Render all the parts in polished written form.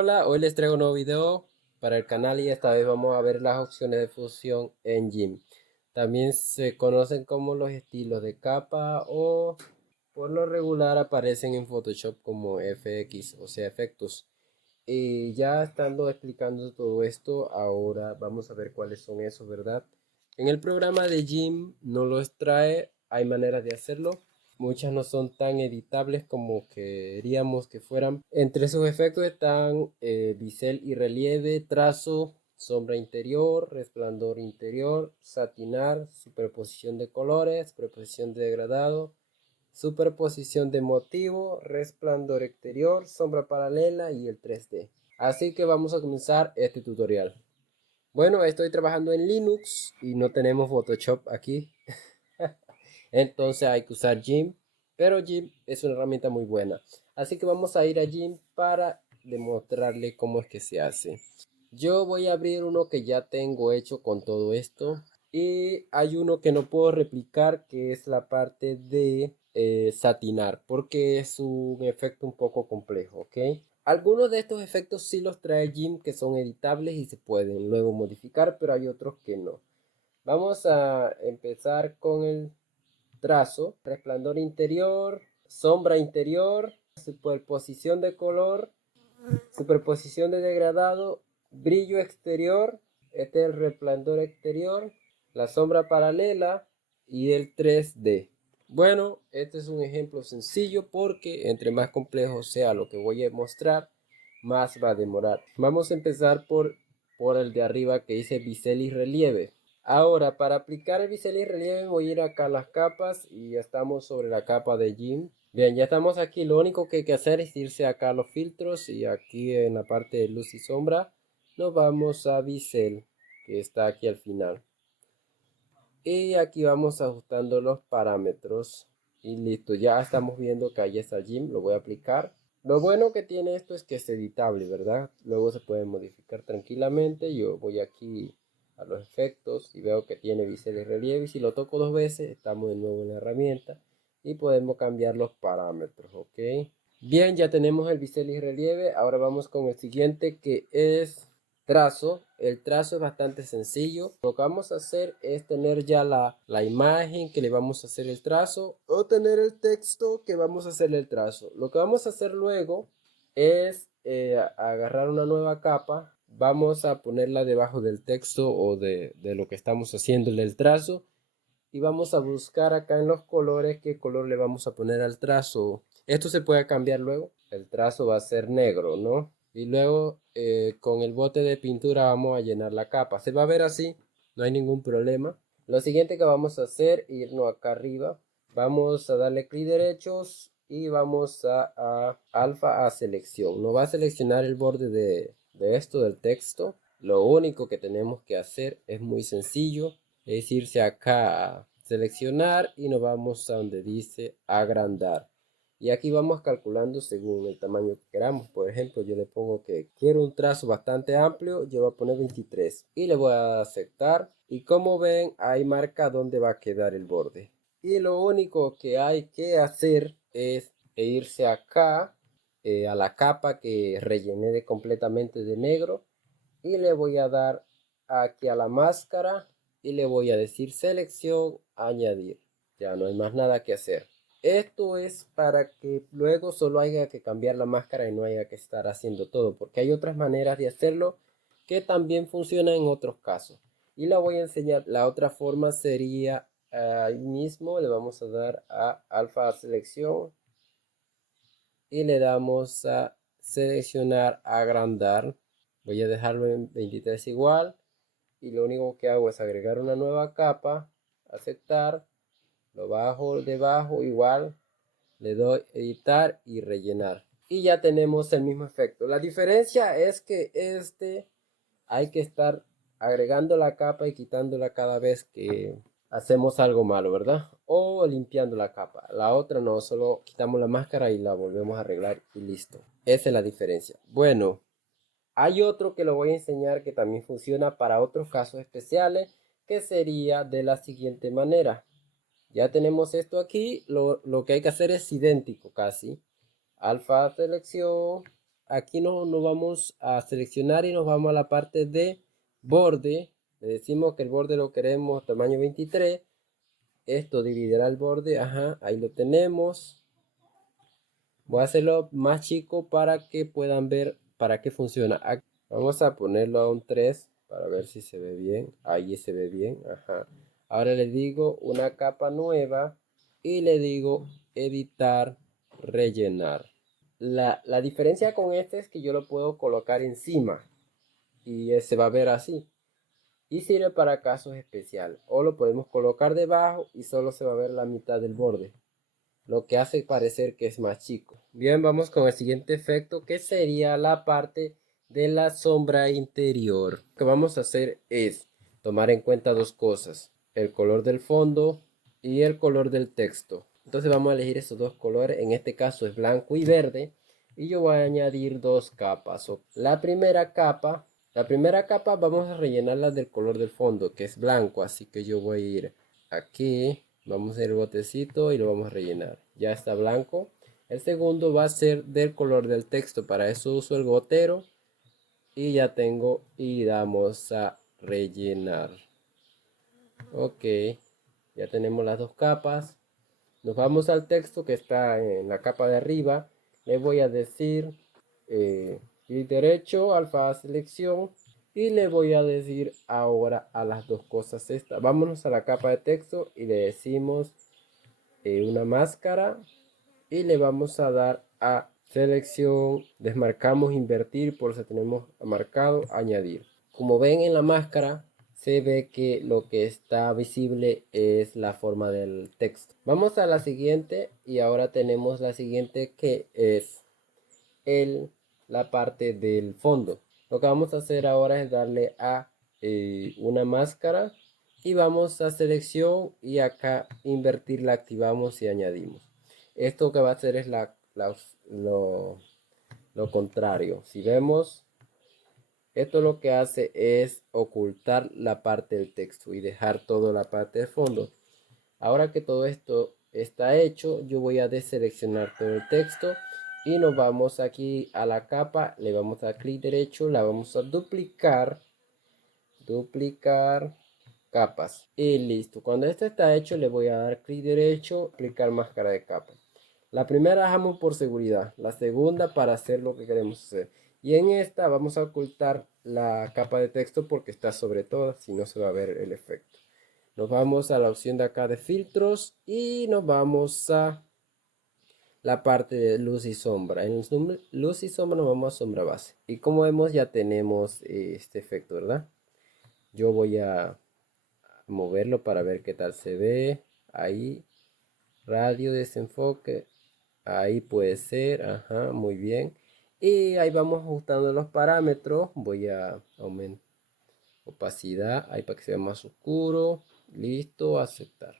Hola, hoy les traigo un nuevo video para el canal y esta vez vamos a ver las opciones de fusión en GIMP. También se conocen como los estilos de capa o por lo regular aparecen en Photoshop como FX, o sea, efectos. Y ya estando explicando todo esto, ahora vamos a ver cuáles son esos, ¿verdad? En el programa de GIMP no los trae, hay maneras de hacerlo. Muchas no son tan editables como queríamos que fueran. Entre sus efectos están bisel y relieve, trazo, sombra interior, resplandor interior, satinar, superposición de colores, superposición de degradado, superposición de motivo, resplandor exterior, sombra paralela y el 3D. Así que vamos a comenzar este tutorial. Bueno, estoy trabajando en Linux y no tenemos Photoshop aquí. Entonces hay que usar GIMP, pero GIMP es una herramienta muy buena. Así que vamos a ir a GIMP para demostrarle cómo es que se hace. Yo voy a abrir uno que ya tengo hecho con todo esto. Y hay uno que no puedo replicar, que es la parte de satinar, porque es un efecto un poco complejo, ¿ok? Algunos de estos efectos sí los trae GIMP, que son editables y se pueden luego modificar, pero hay otros que no. Vamos a empezar con el trazo, resplandor interior, sombra interior, superposición de color, superposición de degradado, brillo exterior, este es el resplandor exterior, la sombra paralela y el 3D. Bueno, este es un ejemplo sencillo porque entre más complejo sea lo que voy a mostrar, más va a demorar. Vamos a empezar por el de arriba que dice bisel y relieve. Ahora, para aplicar el bisel y relieve voy a ir acá a las capas y ya estamos sobre la capa de GIMP. Bien, ya estamos aquí. Lo único que hay que hacer es irse acá a los filtros y aquí en la parte de luz y sombra nos vamos a bisel, que está aquí al final. Y aquí vamos ajustando los parámetros y listo. Ya estamos viendo que ahí está GIMP. Lo voy a aplicar. Lo bueno que tiene esto es que es editable, ¿verdad? Luego se puede modificar tranquilamente. Yo voy aquí a los efectos y veo que tiene bisel y relieve. Y si lo toco dos veces, estamos de nuevo en la herramienta y podemos cambiar los parámetros, ¿ok? Bien, ya tenemos el bisel y relieve. Ahora vamos con el siguiente que es trazo. El trazo es bastante sencillo. Lo que vamos a hacer es tener ya la imagen que le vamos a hacer el trazo o tener el texto que vamos a hacer el trazo. Lo que vamos a hacer luego es agarrar una nueva capa. Vamos a ponerla debajo del texto o de lo que estamos haciéndole el trazo. Y vamos a buscar acá en los colores qué color le vamos a poner al trazo. Esto se puede cambiar luego. El trazo va a ser negro, ¿no? Y luego con el bote de pintura vamos a llenar la capa. Se va a ver así, no hay ningún problema. Lo siguiente que vamos a hacer, irnos acá arriba. Vamos a darle clic derechos y vamos a alfa a selección. Nos va a seleccionar el borde de esto del texto. Lo único que tenemos que hacer es muy sencillo. Es irse acá a seleccionar y nos vamos a donde dice agrandar. Y aquí vamos calculando según el tamaño que queramos. Por ejemplo, yo le pongo que quiero un trazo bastante amplio. Yo voy a poner 23 y le voy a aceptar. Y como ven, ahí marca dónde va a quedar el borde. Y lo único que hay que hacer es irse acá a la capa que rellené completamente de negro. Y le voy a dar aquí a la máscara y le voy a decir selección, añadir. Ya no hay más nada que hacer. Esto es para que luego solo haya que cambiar la máscara y no haya que estar haciendo todo, porque hay otras maneras de hacerlo que también funcionan en otros casos. Y la voy a enseñar. La otra forma sería ahí mismo le vamos a dar a alfa selección y le damos a seleccionar, agrandar. Voy a dejarlo en 23 igual y lo único que hago es agregar una nueva capa, aceptar, lo bajo debajo igual, le doy editar y rellenar y ya tenemos el mismo efecto. La diferencia es que hay que estar agregando la capa y quitándola cada vez que hacemos algo malo, ¿verdad? O limpiando la capa. La otra no, solo quitamos la máscara y la volvemos a arreglar y listo. Esa es la diferencia. Bueno, hay otro que lo voy a enseñar que también funciona para otros casos especiales, que sería de la siguiente manera. Ya tenemos esto aquí, lo que hay que hacer es idéntico casi. Alfa selección, aquí nos vamos a seleccionar y nos vamos a la parte de borde. Le decimos que el borde lo queremos tamaño 23. Esto dividirá el borde, ajá, ahí lo tenemos. Voy a hacerlo más chico para que puedan ver para qué funciona. Vamos a ponerlo a un 3 para ver si se ve bien. Ahí se ve bien, ajá. Ahora le digo una capa nueva y le digo editar, rellenar. La diferencia con este es que yo lo puedo colocar encima y se va a ver así. Y sirve para casos especiales. O lo podemos colocar debajo y solo se va a ver la mitad del borde, lo que hace parecer que es más chico. Bien, vamos con el siguiente efecto, que sería la parte de la sombra interior. Lo que vamos a hacer es tomar en cuenta dos cosas: el color del fondo y el color del texto. Entonces vamos a elegir esos dos colores. En este caso es blanco y verde. Y yo voy a añadir dos capas. La primera capa vamos a rellenarla del color del fondo, que es blanco. Así que yo voy a ir aquí, vamos a hacer el botecito y lo vamos a rellenar. Ya está blanco. El segundo va a ser del color del texto. Para eso uso el gotero. Y ya tengo, y damos a rellenar. Ok, ya tenemos las dos capas. Nos vamos al texto que está en la capa de arriba. Le voy a decir clic derecho, alfa selección. Y le voy a decir ahora a las dos cosas estas. Vámonos a la capa de texto y le decimos una máscara. Y le vamos a dar a selección. Desmarcamos invertir, por eso tenemos marcado añadir. Como ven en la máscara, se ve que lo que está visible es la forma del texto. Vamos a la siguiente y ahora tenemos la siguiente, que es la parte del fondo. Lo que vamos a hacer ahora es darle a una máscara y vamos a selección y acá invertir, la activamos y añadimos. Esto que va a hacer es lo contrario. Si vemos, esto lo que hace es ocultar la parte del texto y dejar toda la parte de fondo. Ahora que todo esto está hecho, yo voy a deseleccionar todo el texto y nos vamos aquí a la capa, le vamos a dar clic derecho, la vamos a duplicar capas y listo. Cuando esto está hecho, le voy a dar clic derecho, aplicar máscara de capa. La primera dejamos por seguridad, la segunda para hacer lo que queremos hacer. Y en esta vamos a ocultar la capa de texto porque está sobre todas, si no se va a ver el efecto. Nos vamos a la opción de acá de filtros y nos vamos a la parte de luz y sombra. En luz y sombra nos vamos a sombra base. Y como vemos ya tenemos este efecto, ¿verdad? Yo voy a moverlo para ver qué tal se ve. Ahí, radio, desenfoque. Ahí puede ser, ajá, muy bien. Y ahí vamos ajustando los parámetros. Voy a aumentar opacidad, ahí para que sea más oscuro. Listo, aceptar.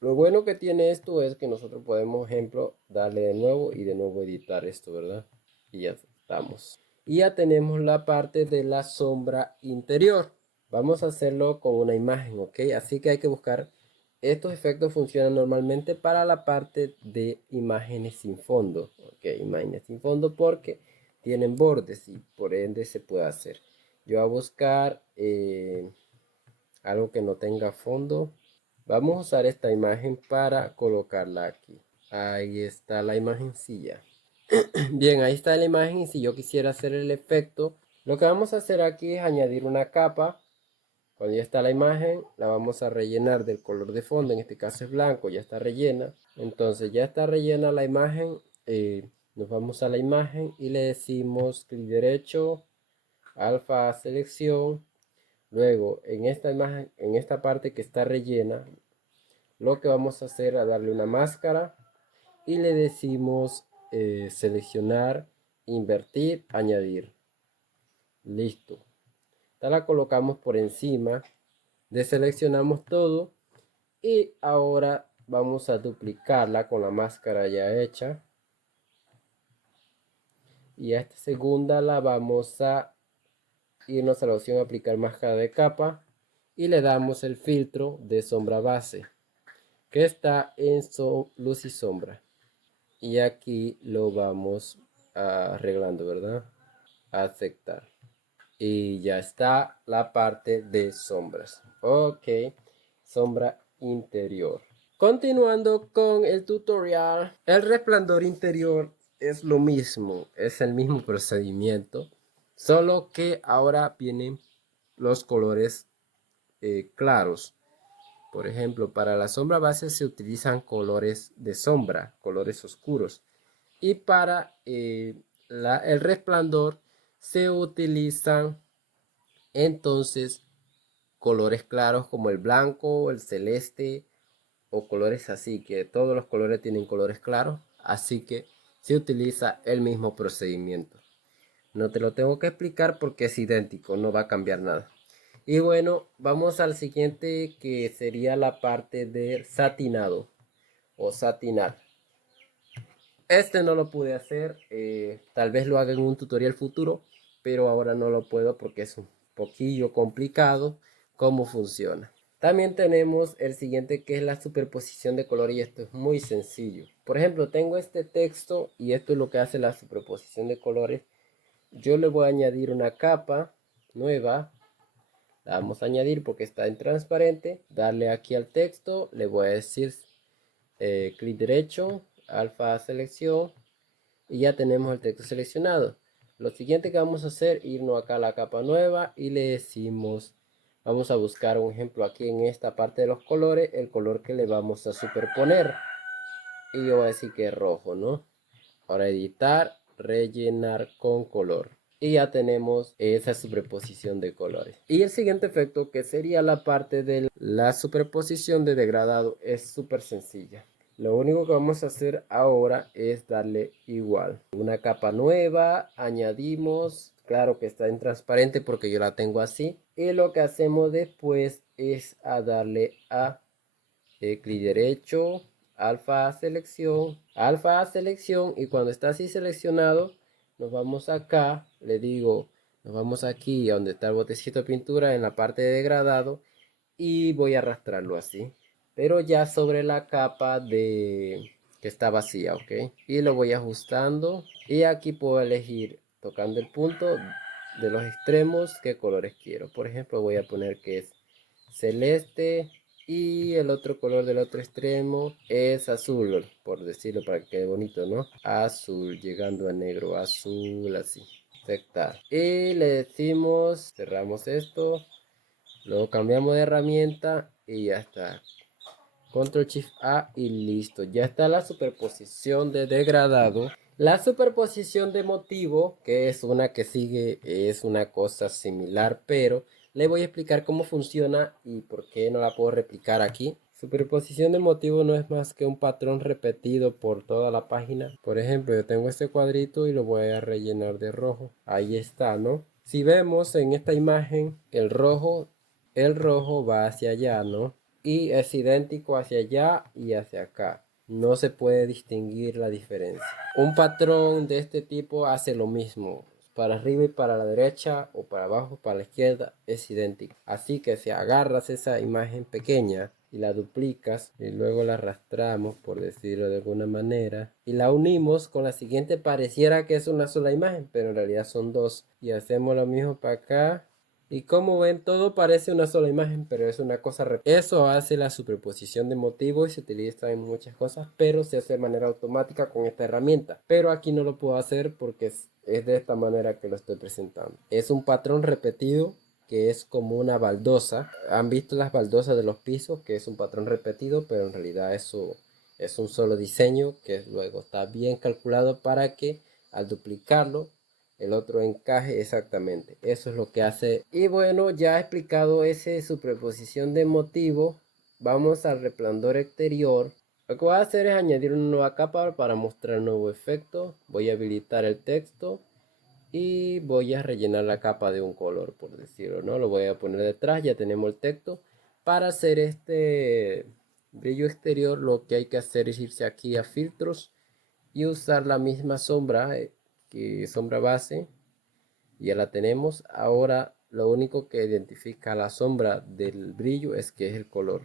Lo bueno que tiene esto es que nosotros podemos, ejemplo, darle de nuevo y de nuevo editar esto, ¿verdad? Y ya estamos. Y ya tenemos la parte de la sombra interior. Vamos a hacerlo con una imagen, ¿ok? Así que hay que buscar. Estos efectos funcionan normalmente para la parte de imágenes sin fondo. Ok, imágenes sin fondo porque tienen bordes y por ende se puede hacer. Yo voy a buscar algo que no tenga fondo. Vamos a usar esta imagen para colocarla aquí. Ahí está la imagencilla. Bien, ahí está la imagen y si yo quisiera hacer el efecto, lo que vamos a hacer aquí es añadir una capa. Cuando ya está la imagen, la vamos a rellenar del color de fondo, en este caso es blanco, ya está rellena. Entonces ya está rellena la imagen, nos vamos a la imagen y le decimos clic derecho, alfa selección. Luego en esta imagen, en esta parte que está rellena, lo que vamos a hacer es darle una máscara y le decimos seleccionar, invertir, añadir. Listo. Esta la colocamos por encima, deseleccionamos todo y ahora vamos a duplicarla con la máscara ya hecha. Y a esta segunda la vamos a irnos a la opción aplicar máscara de capa y le damos el filtro de sombra base que está en luz y sombra. Y aquí lo vamos arreglando, ¿verdad? Aceptar. Y ya está la parte de sombras. Ok, sombra interior. Continuando con el tutorial, el resplandor interior es lo mismo, es el mismo procedimiento, solo que ahora vienen los colores claros. Por ejemplo, para la sombra base se utilizan colores de sombra, colores oscuros. Y para el resplandor se utilizan entonces colores claros como el blanco, el celeste o colores así, que todos los colores tienen colores claros, así que se utiliza el mismo procedimiento. No te lo tengo que explicar porque es idéntico, no va a cambiar nada. Y bueno, vamos al siguiente, que sería la parte de satinado o satinar. Este no lo pude hacer, tal vez lo haga en un tutorial futuro, pero ahora no lo puedo porque es un poquillo complicado cómo funciona. También tenemos el siguiente, que es la superposición de color, y esto es muy sencillo. Por ejemplo, tengo este texto y esto es lo que hace la superposición de colores. Yo le voy a añadir una capa nueva, la vamos a añadir porque está en transparente. Darle aquí al texto, le voy a decir clic derecho, alfa selección, y ya tenemos el texto seleccionado. Lo siguiente que vamos a hacer, irnos acá a la capa nueva y le decimos, vamos a buscar un ejemplo aquí en esta parte de los colores, el color que le vamos a superponer, y yo voy a decir que es rojo, ¿no? Ahora editar, rellenar con color, y ya tenemos esa superposición de colores. Y el siguiente efecto, que sería la parte de la superposición de degradado, es súper sencilla. Lo único que vamos a hacer ahora es darle igual. Una capa nueva, añadimos, claro que está en transparente porque yo la tengo así. Y lo que hacemos después es a darle a clic derecho, alfa a selección, y cuando está así seleccionado, nos vamos acá, le digo, nos vamos aquí a donde está el botecito de pintura en la parte de degradado, y voy a arrastrarlo así, pero ya sobre la capa de que está vacía, ok, y lo voy ajustando, y aquí puedo elegir tocando el punto de los extremos qué colores quiero. Por ejemplo, voy a poner que es celeste, y el otro color del otro extremo es azul, por decirlo para que quede bonito, ¿no? Azul llegando a negro, azul, así. Aceptar. Y le decimos, cerramos esto, luego cambiamos de herramienta y ya está. Control Shift A y listo. Ya está la superposición de degradado. La superposición de motivo, que es una que sigue, es una cosa similar, pero le voy a explicar cómo funciona y por qué no la puedo replicar aquí. Superposición de motivo no es más que un patrón repetido por toda la página. Por ejemplo, yo tengo este cuadrito y lo voy a rellenar de rojo. Ahí está, ¿no? Si vemos en esta imagen, el rojo va hacia allá, ¿no? Y es idéntico hacia allá y hacia acá. No se puede distinguir la diferencia. Un patrón de este tipo hace lo mismo. Para arriba y para la derecha, o para abajo, para la izquierda, es idéntico. Así que si agarras esa imagen pequeña y la duplicas y luego la arrastramos, por decirlo de alguna manera, y la unimos con la siguiente, pareciera que es una sola imagen, pero en realidad son dos. Y hacemos lo mismo para acá. Y como ven, todo parece una sola imagen, pero es una cosa. Eso hace la superposición de motivos y se utiliza en muchas cosas, pero se hace de manera automática con esta herramienta. Pero aquí no lo puedo hacer porque es de esta manera que lo estoy presentando. Es un patrón repetido que es como una baldosa. Han visto las baldosas de los pisos, que es un patrón repetido, pero en realidad eso es un solo diseño que luego está bien calculado para que al duplicarlo el otro encaje exactamente. Eso es lo que hace. Y bueno, ya he explicado esa superposición de motivo, vamos al resplandor exterior. Lo que voy a hacer es añadir una nueva capa para mostrar un nuevo efecto. Voy a habilitar el texto y voy a rellenar la capa de un color, por decirlo, ¿no? Lo voy a poner detrás, ya tenemos el texto. Para hacer este brillo exterior, lo que hay que hacer es irse aquí a filtros y usar la misma sombra, que sombra base. Ya la tenemos. Ahora lo único que identifica la sombra del brillo es que es el color.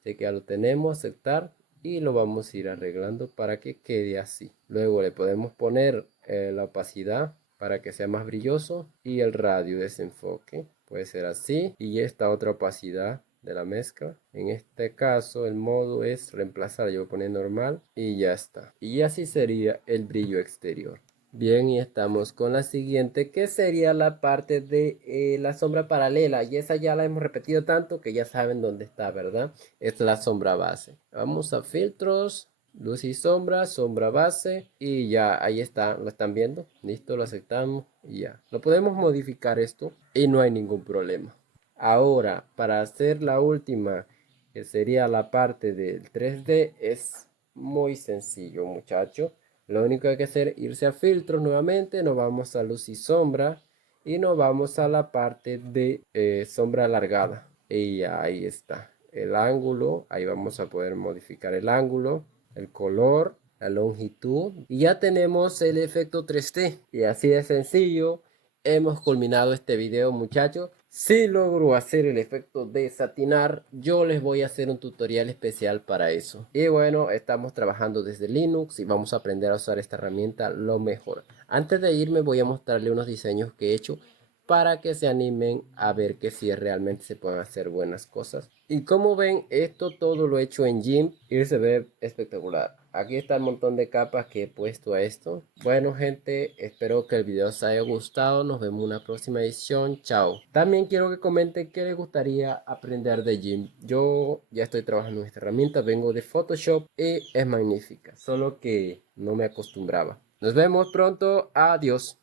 Así que ya lo tenemos, aceptar, y lo vamos a ir arreglando para que quede así. Luego le podemos poner la opacidad para que sea más brilloso y el radio desenfoque. Puede ser así. Y esta otra opacidad de la mezcla. En este caso el modo es reemplazar. Yo voy a poner normal y ya está. Y así sería el brillo exterior. Bien, y estamos con la siguiente, que sería la parte de la sombra paralela. Y esa ya la hemos repetido tanto que ya saben dónde está, ¿verdad? Es la sombra base. Vamos a filtros, luz y sombra base. Y ya, ahí está, lo están viendo. Listo, lo aceptamos y ya. Lo podemos modificar esto y no hay ningún problema. Ahora, para hacer la última, que sería la parte del 3D, es muy sencillo, muchachos. Lo único que hay que hacer es irse a filtros nuevamente, nos vamos a luz y sombra y nos vamos a la parte de sombra alargada. Y ahí está el ángulo, ahí vamos a poder modificar el ángulo, el color, la longitud y ya tenemos el efecto 3D. Y así de sencillo hemos culminado este video, muchachos. Si logro hacer el efecto de satinar, yo les voy a hacer un tutorial especial para eso. Y bueno, estamos trabajando desde Linux y vamos a aprender a usar esta herramienta lo mejor. Antes de irme voy a mostrarle unos diseños que he hecho para que se animen a ver que si realmente se pueden hacer buenas cosas. Y como ven, esto todo lo he hecho en GIMP y se ve espectacular. Aquí está el montón de capas que he puesto a esto. Bueno, gente, espero que el video os haya gustado. Nos vemos en una próxima edición. Chao. También quiero que comenten qué les gustaría aprender de GIMP. Yo ya estoy trabajando en esta herramienta. Vengo de Photoshop y es magnífica. Solo que no me acostumbraba. Nos vemos pronto. Adiós.